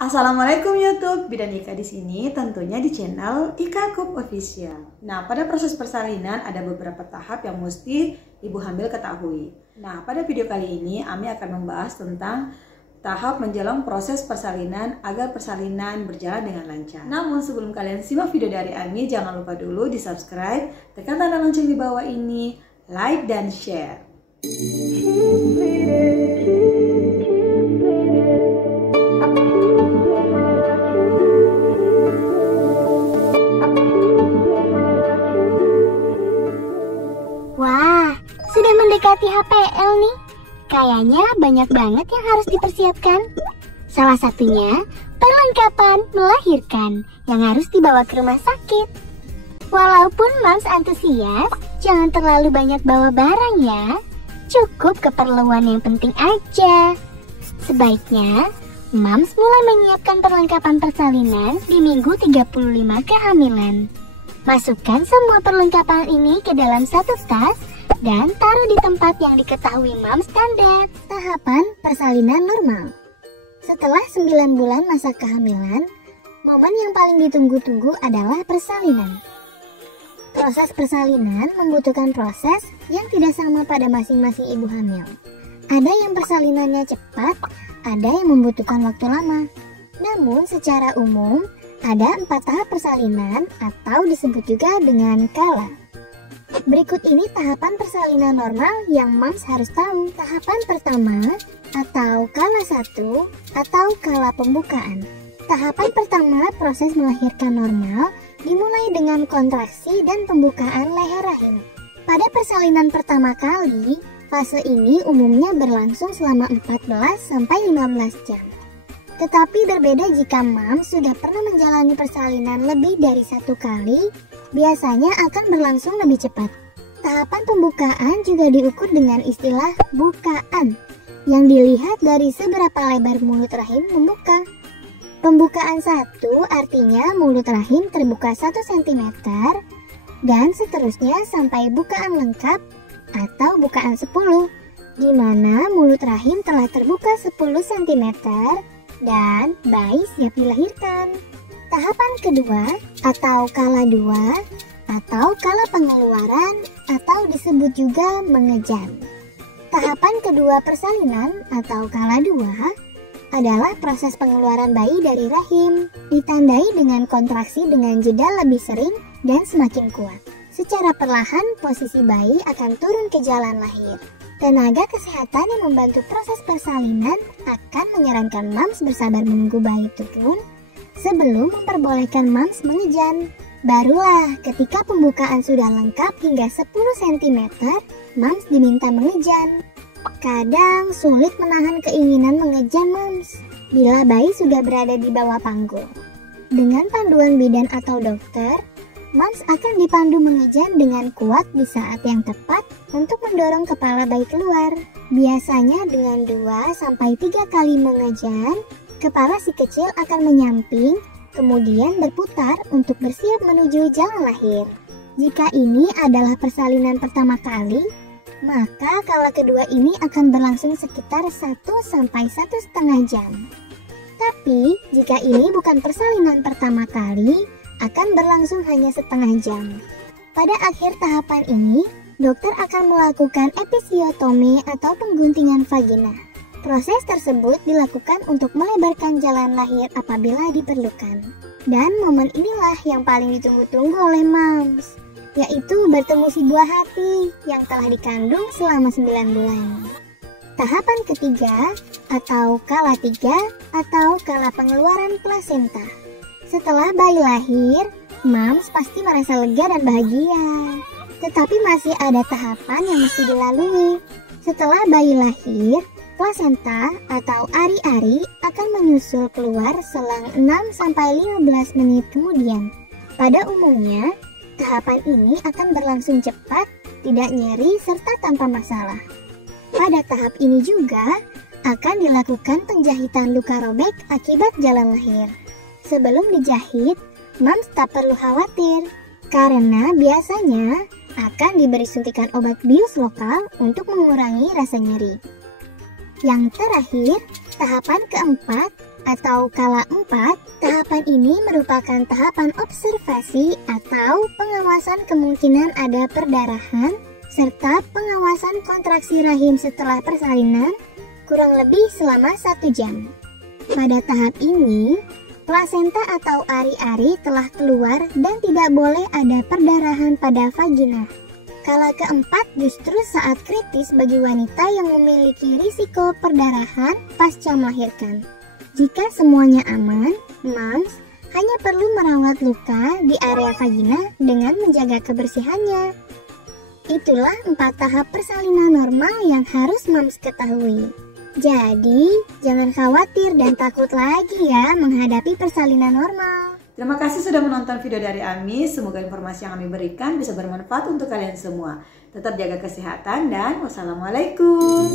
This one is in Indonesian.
Assalamualaikum YouTube, Bidan Ika di sini, tentunya di channel Ika Cup Official. Nah, pada proses persalinan ada beberapa tahap yang mesti ibu hamil ketahui. Nah, pada video kali ini Ami akan membahas tentang tahap menjelang proses persalinan agar persalinan berjalan dengan lancar. Namun sebelum kalian simak video dari Ami, jangan lupa dulu di subscribe, tekan tanda lonceng di bawah ini, like dan share. Wah, sudah mendekati HPL nih. Kayaknya banyak banget yang harus dipersiapkan. Salah satunya perlengkapan melahirkan yang harus dibawa ke rumah sakit. Walaupun moms antusias, jangan terlalu banyak bawa barang ya. Cukup keperluan yang penting aja. Sebaiknya moms mulai menyiapkan perlengkapan persalinan di minggu 35 kehamilan. Masukkan semua perlengkapan ini ke dalam satu tas dan taruh di tempat yang diketahui moms dan dad. Tahapan persalinan normal. Setelah 9 bulan masa kehamilan, momen yang paling ditunggu-tunggu adalah persalinan. Proses persalinan membutuhkan proses yang tidak sama pada masing-masing ibu hamil. Ada yang persalinannya cepat, ada yang membutuhkan waktu lama. Namun secara umum, ada 4 tahap persalinan atau disebut juga dengan kala. Berikut ini tahapan persalinan normal yang moms harus tahu. Tahapan pertama atau kala 1 atau kala pembukaan. Tahapan pertama proses melahirkan normal dimulai dengan kontraksi dan pembukaan leher rahim. Pada persalinan pertama kali, fase ini umumnya berlangsung selama 14-15 jam. Tetapi berbeda jika moms sudah pernah menjalani persalinan lebih dari 1 kali, biasanya akan berlangsung lebih cepat. Tahapan pembukaan juga diukur dengan istilah bukaan, yang dilihat dari seberapa lebar mulut rahim membuka. Pembukaan 1 artinya mulut rahim terbuka 1 cm, dan seterusnya sampai bukaan lengkap atau bukaan 10, di mana mulut rahim telah terbuka 10 cm, dan bayi siap dilahirkan. Tahapan kedua atau kala 2 atau kala pengeluaran atau disebut juga mengejam. Tahapan kedua persalinan atau kala 2 adalah proses pengeluaran bayi dari rahim, ditandai dengan kontraksi dengan jeda lebih sering dan semakin kuat. Secara perlahan posisi bayi akan turun ke jalan lahir. Tenaga kesehatan yang membantu proses persalinan akan menyarankan moms bersabar menunggu bayi turun sebelum memperbolehkan moms mengejam. Barulah ketika pembukaan sudah lengkap hingga 10 cm, moms diminta mengejam. Kadang sulit menahan keinginan mengejam moms bila bayi sudah berada di bawah panggul. Dengan panduan bidan atau dokter, moms akan dipandu mengejam dengan kuat di saat yang tepat untuk mendorong kepala bayi keluar. Biasanya dengan 2-3 kali mengejam, kepala si kecil akan menyamping, kemudian berputar untuk bersiap menuju jalan lahir. Jika ini adalah persalinan pertama kali, maka kala kedua ini akan berlangsung sekitar 1-1,5 jam. Tapi, jika ini bukan persalinan pertama kali, akan berlangsung hanya setengah jam. Pada akhir tahapan ini, dokter akan melakukan episiotomi atau pengguntingan vagina. Proses tersebut dilakukan untuk melebarkan jalan lahir apabila diperlukan. Dan momen inilah yang paling ditunggu-tunggu oleh moms, yaitu bertemu si buah hati yang telah dikandung selama 9 bulan. Tahapan ketiga atau kala 3 atau kala pengeluaran plasenta. Setelah bayi lahir, moms pasti merasa lega dan bahagia. Tetapi masih ada tahapan yang mesti dilalui. Setelah bayi lahir, plasenta atau ari-ari akan menyusul keluar selang 6-15 menit kemudian. Pada umumnya, tahapan ini akan berlangsung cepat, tidak nyeri, serta tanpa masalah. Pada tahap ini juga akan dilakukan penjahitan luka robek akibat jalan lahir. Sebelum dijahit, moms tak perlu khawatir, karena biasanya akan diberi suntikan obat bius lokal untuk mengurangi rasa nyeri. Yang terakhir, tahapan keempat atau kala 4, tahapan ini merupakan tahapan observasi atau pengawasan kemungkinan ada perdarahan serta pengawasan kontraksi rahim setelah persalinan kurang lebih selama 1 jam. Pada tahap ini, plasenta atau ari-ari telah keluar dan tidak boleh ada perdarahan pada vagina. Kala keempat justru saat kritis bagi wanita yang memiliki risiko perdarahan pasca melahirkan. Jika semuanya aman, moms hanya perlu merawat luka di area vagina dengan menjaga kebersihannya. Itulah 4 tahap persalinan normal yang harus moms ketahui. Jadi, jangan khawatir dan takut lagi ya menghadapi persalinan normal. Terima kasih sudah menonton video dari Ami. Semoga informasi yang Ami berikan bisa bermanfaat untuk kalian semua. Tetap jaga kesehatan dan wassalamualaikum.